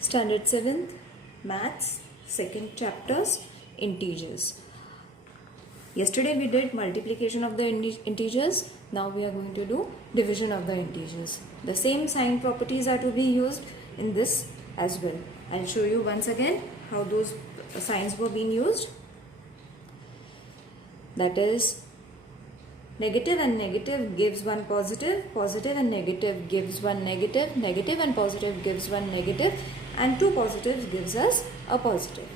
Standard 7th Maths, second chapters, integers. Yesterday we did multiplication of the integers. Now we are going to do division of the integers. The same sign properties are to be used in this as well. I'll show you once again how those signs were being used. That is, negative and negative gives one positive, positive and negative gives one negative, negative and positive gives one negative, and two positives gives us a positive.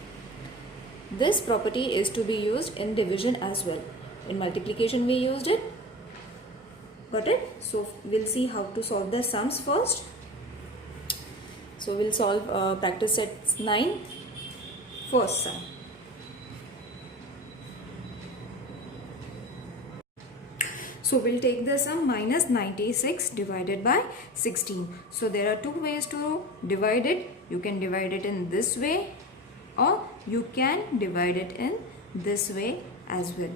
This property is to be used in division as well. In multiplication we used it. Got it? So we'll see how to solve the sums first. So we'll solve practice set 9, first sum. So we'll take the sum minus 96 divided by 16. So there are two ways to divide it. You can divide it in this way or you can divide it in this way as well.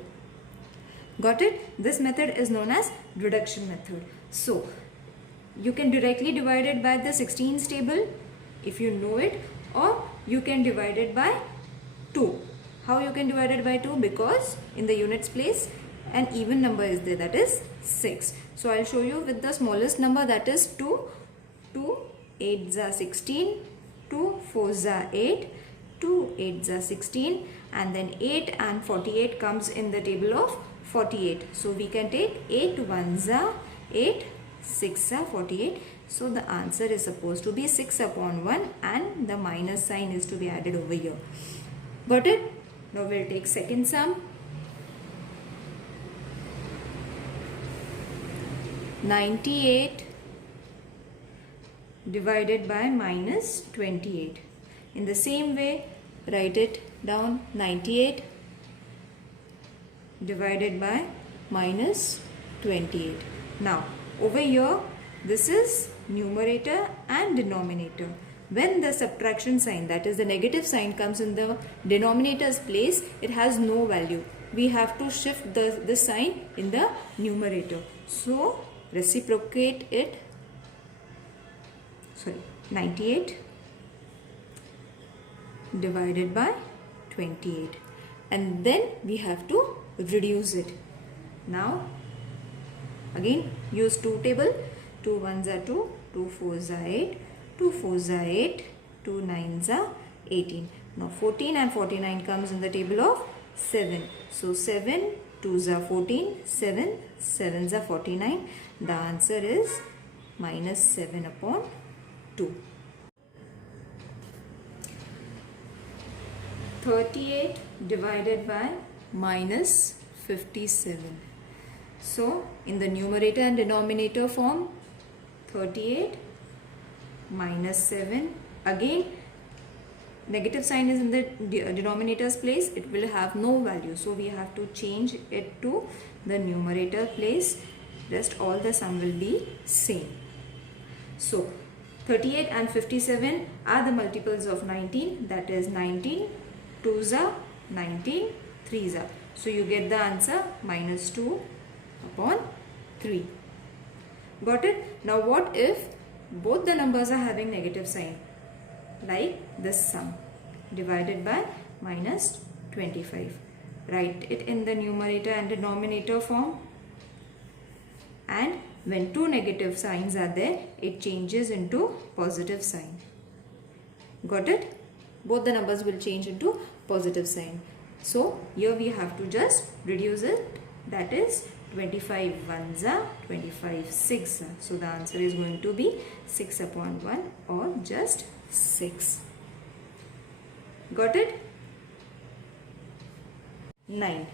Got it? This method is known as reduction method. So you can directly divide it by the 16's table if you know it, or you can divide it by 2. How you can divide it by 2? Because in the units place an even number is there, that is 6. So I'll show you with the smallest number, that is 2. 2 8s are 16, 2 4s are 8, 2 8s are 16, and then 8 and 48 comes in the table of 48. So we can take 8 1s are 8, 6 are 48. So the answer is supposed to be 6 upon 1 and the minus sign is to be added over here. Got it? Now we'll take second sum. 98 divided by minus 28. In the same way, write it down. 98 divided by minus 28. Now, over here, this is numerator and denominator. When the subtraction sign, that is the negative sign, comes in the denominator's place, it has no value. We have to shift this sign in the numerator. So, reciprocate it. 98 divided by 28, and then we have to reduce it. Now again use 2 table. 2 1s are 2, 2 4s are 8, 2 4s are 8, 2 9s are 18. Now 14 and 49 comes in the table of 7. So 7 2s are 14, 7 7s are 49. The answer is minus 7 upon 2. 38 divided by minus 57. So in the numerator and denominator form, 38 minus 7. Again, negative sign is in the denominator's place. It will have no value. So we have to change it to the numerator place. Rest all the sum will be same. So 38 and 57 are the multiples of 19. That is 19 2s are 19, 3s are. So you get the answer minus 2 upon 3. Got it? Now what if both the numbers are having negative sign? Like this sum divided by minus 25. Write it in the numerator and denominator form. And when two negative signs are there, it changes into positive sign. Got it? Both the numbers will change into positive sign. So here we have to just reduce it. That is 25 1s are 25 6. So the answer is going to be 6 upon 1 or just 6. Got it? 9.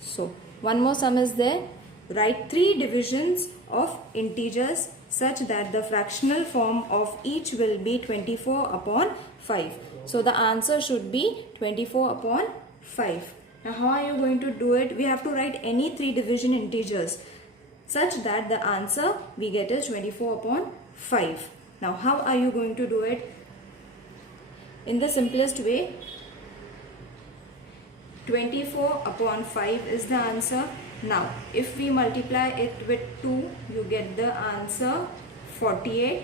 So one more sum is there. Write 3 divisions of integers such that the fractional form of each will be 24 upon 5. So the answer should be 24 upon 5. Now how are you going to do it? We have to write any 3 division integers such that the answer we get is 24 upon 5. Now how are you going to do it? In the simplest way, 24 upon 5 is the answer. Now if we multiply it with 2, you get the answer 48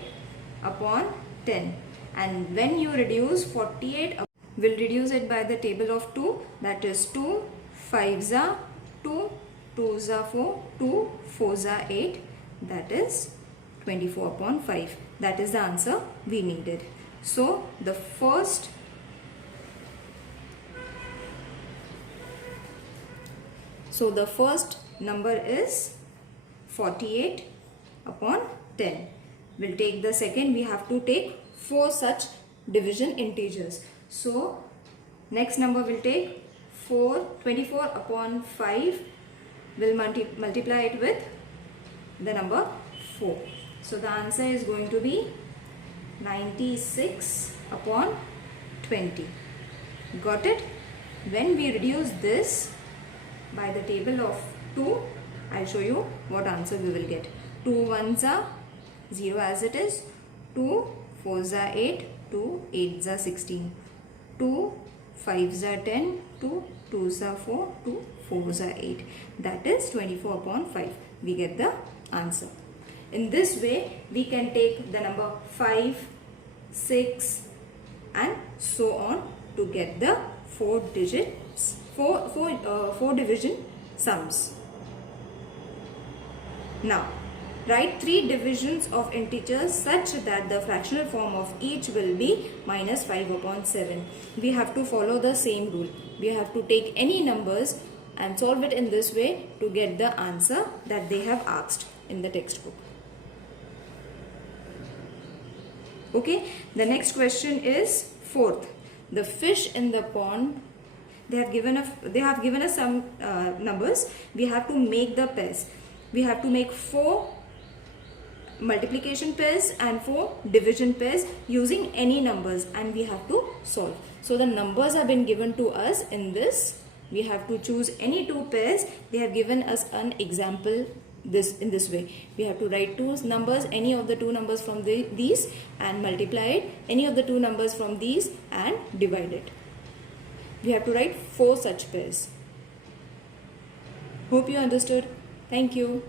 upon 10. and when you reduce 48, we'll reduce it by the table of 2, that is 2 5s are 2, 2s are 4, 2 4s are 8, that is 24 upon 5. That is the answer we needed. So the first number is 48 upon 10. We'll take the second. We have to take 4 such division integers. So next number will take 24 upon 5. We'll multiply it with the number 4. So the answer is going to be 96 upon 20. Got it? When we reduce this by the table of 2, I'll show you what answer we will get. 2 1s are 0 as it is, 2 4s are 8, 2 8s are 16, 2 5s are 10, 2 2s are 4, 2 4s are 8. That is 24 upon 5. We get the answer. In this way, we can take the number 5, 6 and so on to get the 4 division sums. Now, write 3 divisions of integers such that the fractional form of each will be minus 5 upon 7. We have to follow the same rule. We have to take any numbers and solve it in this way to get the answer that they have asked in the textbook. Okay, the next question is 4th. The fish in the pond, they have given us some numbers. We have to make the pairs. We have to make 4 multiplication pairs and 4 division pairs using any numbers, and we have to solve. So the numbers have been given to us in this. We have to choose any 2 pairs. They have given us an example in this way. We have to write 2 numbers, any of the 2 numbers from these, and multiply it, any of the 2 numbers from these, and divide it. We have to write 4 such pairs. Hope you understood. Thank you.